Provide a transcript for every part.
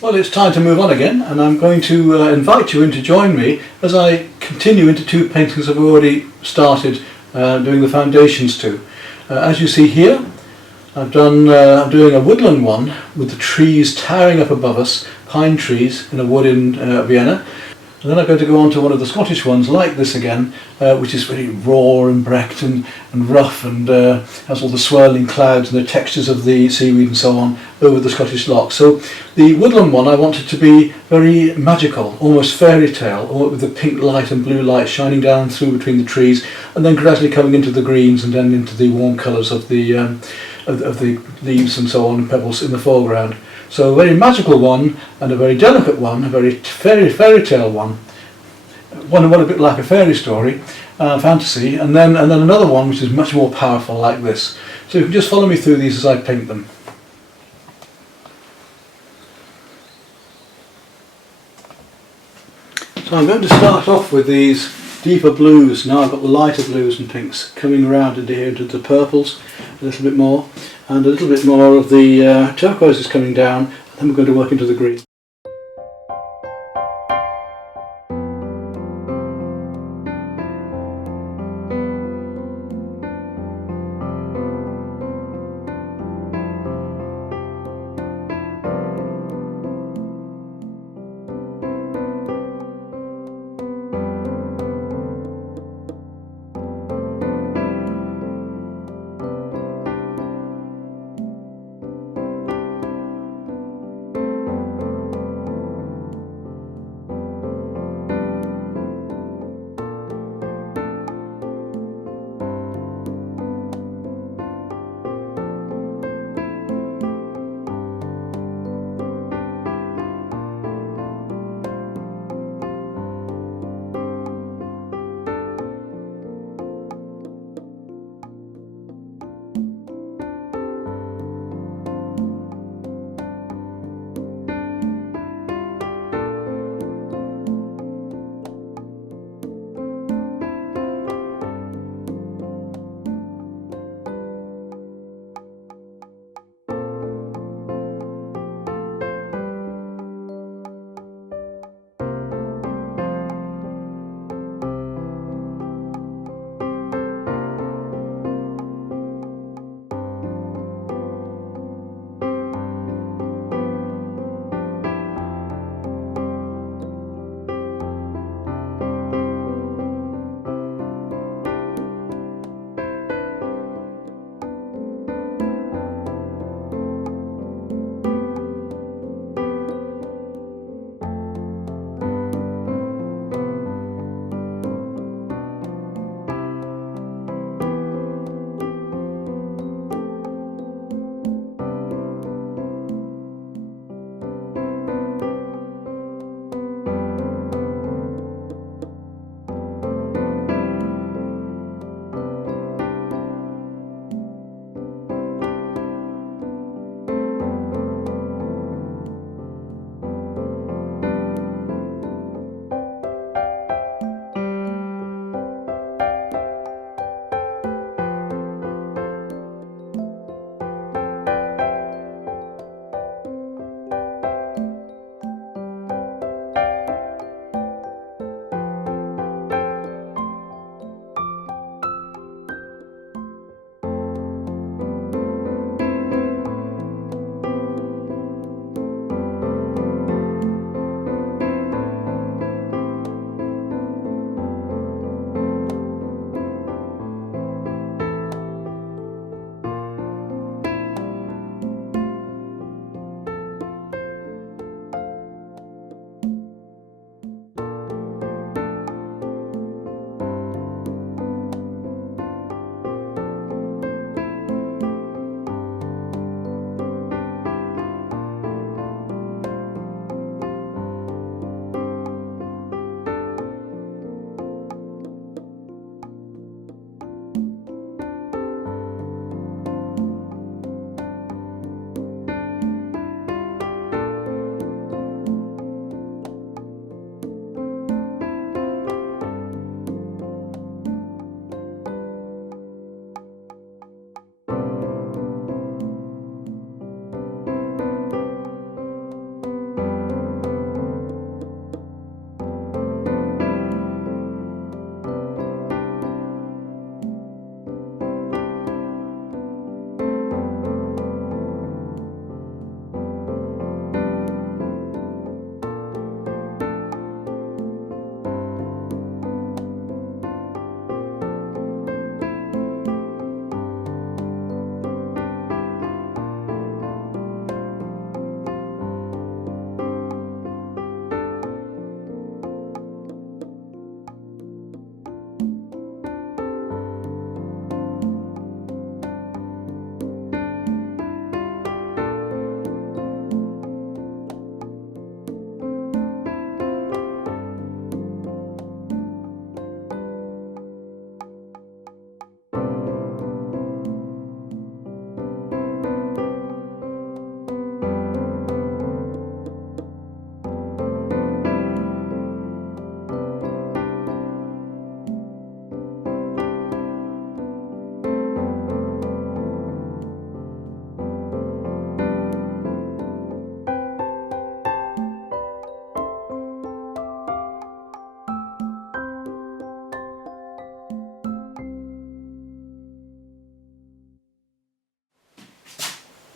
Well, it's time to move on again, and I'm going to invite you in to join me as I continue into two paintings I've already started doing the foundations to. As you see here, I'm doing a woodland one with the trees towering up above us, pine trees in a wood in Vienna. And then I'm going to go on to one of the Scottish ones like this again, which is very raw and brecht and rough and has all the swirling clouds and the textures of the seaweed and so on over the Scottish loch. So the woodland one I wanted to be very magical, almost fairy tale, with the pink light and blue light shining down through between the trees and then gradually coming into the greens and then into the warm colours of the leaves and so on and pebbles in the foreground. So a very magical one and a very delicate one, a very fairy tale one a bit like a fairy story, fantasy, and then another one which is much more powerful like this. So you can just follow me through these as I paint them. So I'm going to start off with these deeper blues. Now I've got the lighter blues and pinks coming around into here, into the purples a little bit more, and a little bit more of the turquoise is coming down, and then we're going to work into the green.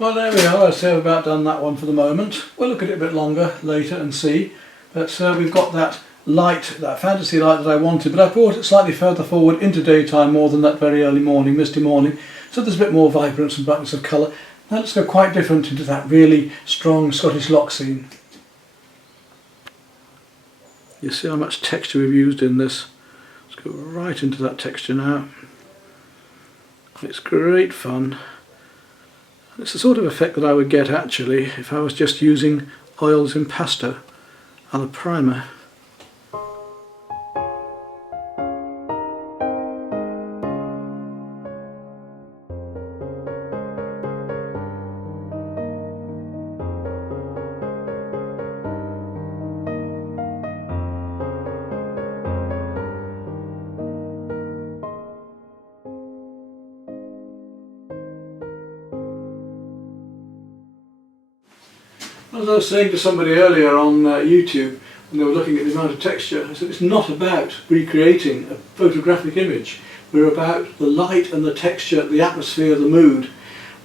Well, there we are. I'd say I've about done that one for the moment. We'll look at it a bit longer later and see. But we've got that light, that fantasy light that I wanted, but I brought it slightly further forward into daytime more than that very early morning, misty morning. So there's a bit more vibrance and brightness of colour. Now let's go quite different into that really strong Scottish loch scene. You see how much texture we've used in this. Let's go right into that texture now. It's great fun. It's the sort of effect that I would get actually if I was just using oils in pasta and a primer. As I was saying to somebody earlier on YouTube, when they were looking at the amount of texture, I said it's not about recreating a photographic image. We're about the light and the texture, the atmosphere, the mood.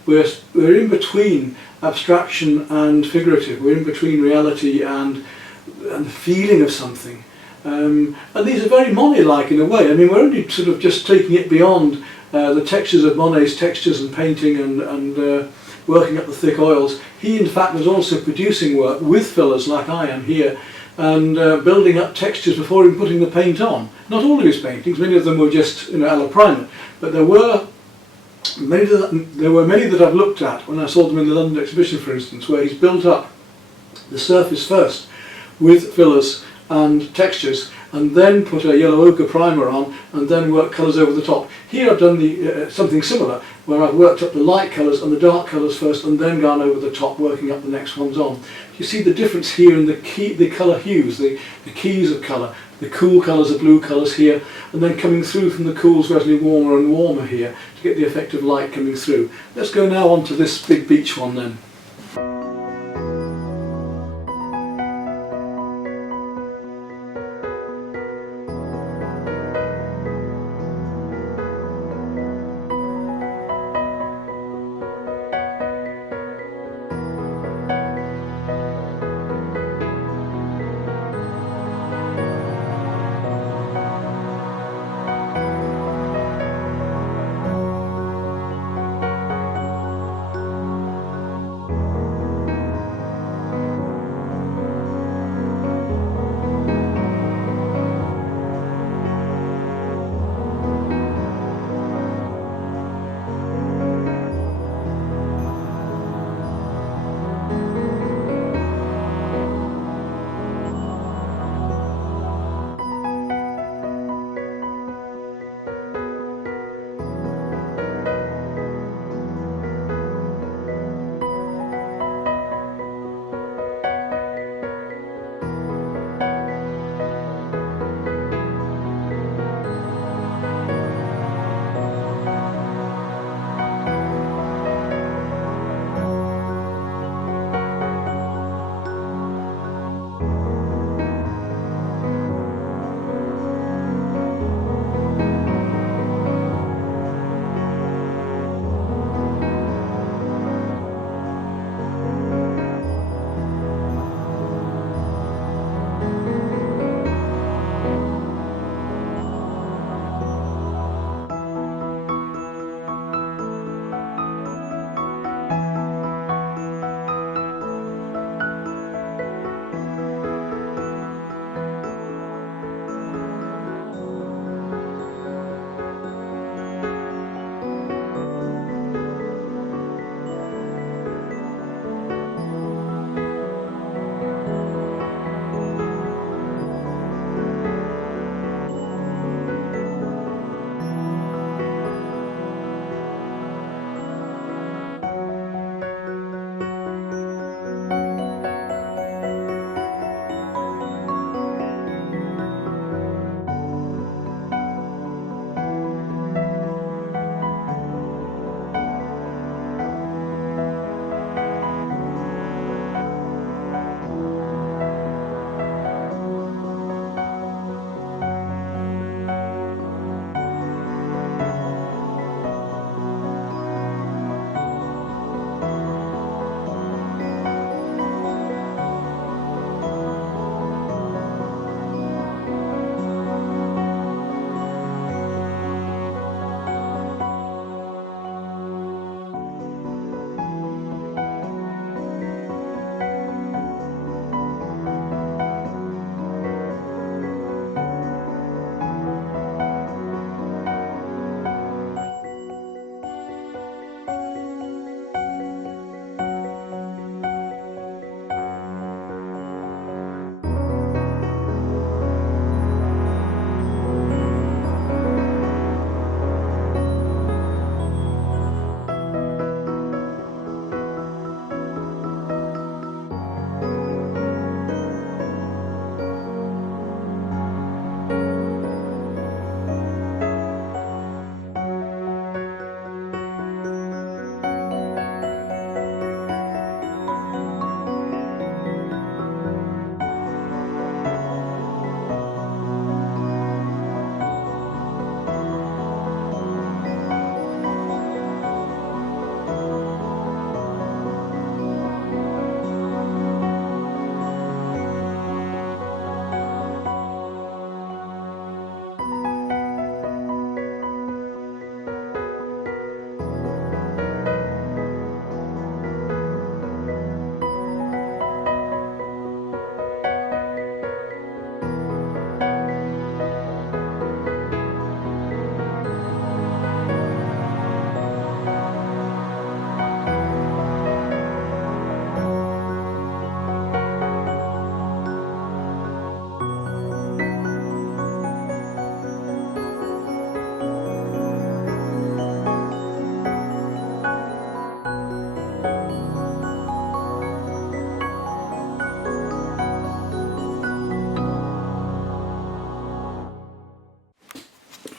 We're in between abstraction and figurative. We're in between reality and the feeling of something. And these are very Monet-like in a way. I mean, we're only sort of just taking it beyond the textures of Monet's textures and painting and working up the thick oils. He in fact was also producing work with fillers like I am here and building up textures before even putting the paint on. Not all of his paintings, many of them were just a la primer, but there were many that I've looked at when I saw them in the London exhibition, for instance, where he's built up the surface first with fillers and textures and then put a yellow ochre primer on and then work colours over the top. Here I've done something similar, where I've worked up the light colours and the dark colours first and then gone over the top, working up the next ones on. You see the difference here in the colour hues, the keys of colour. The cool colours are blue colours here, and then coming through from the cools gradually warmer and warmer here to get the effect of light coming through. Let's go now on to this big beach one then.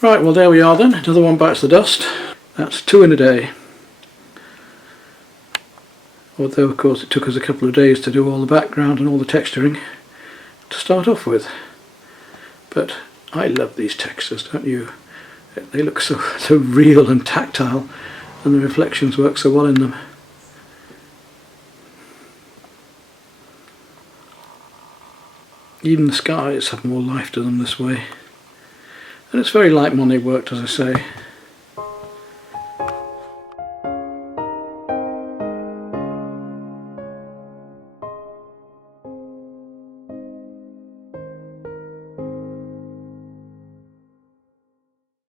Right, well there we are then, another one bites the dust. That's 2 in a day. Although of course it took us a couple of days to do all the background and all the texturing to start off with. But I love these textures, don't you? They look so real and tactile, and the reflections work so well in them. Even the skies have more life to them this way. And it's very like Monet worked, as I say.